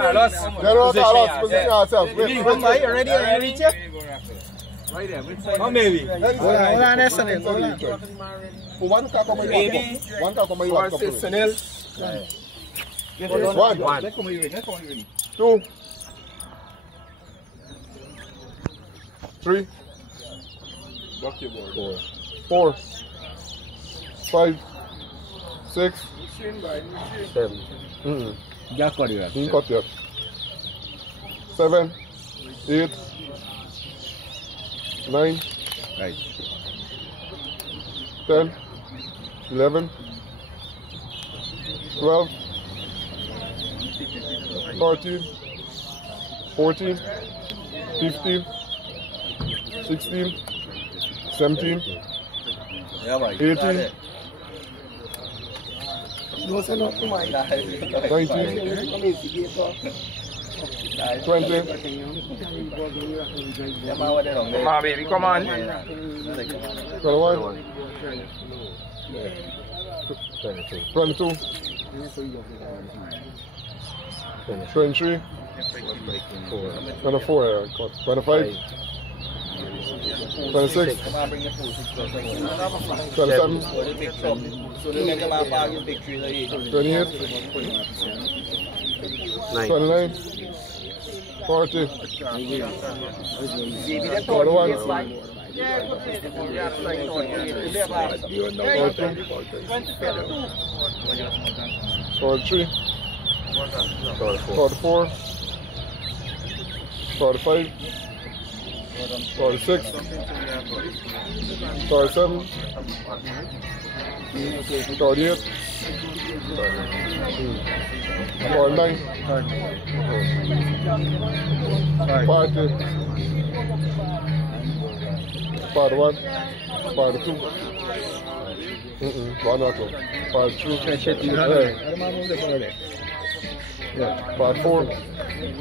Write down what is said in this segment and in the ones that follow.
Carlos. Position yourself. Ready? Right there. Oh, maybe. Hold on, Sunil. One can come Maybe. One can come One says Sunil. One. Two. Three. Four. 5. 6. 7. Just got it. 7. 8. 9. Right. 10. 11. 12. 13. 14. 15. 16. 17. 18. 19. 20. Come on, baby, come on. 21. 22. 23. 24. 25. 26. 27. 28. 29. 40. 41. 43. 44. 45. 46. 47. 48. 49. 50. 41. 42. 1 or 2. 42. 44.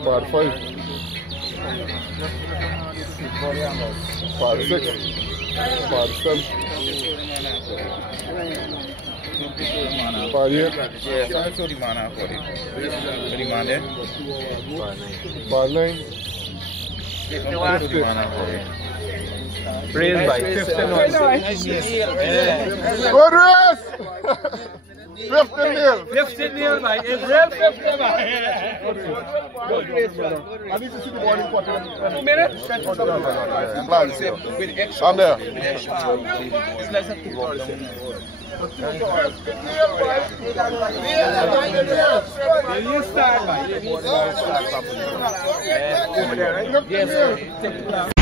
45. 46. 47. 48. 49. 50. Raised by 50 Good race! 50 nil. 50 nil by Israel. 50 by. I need to see the ball in quarter. 2 minutes. I'm there. It's less than 2 hours. You start by. Yes.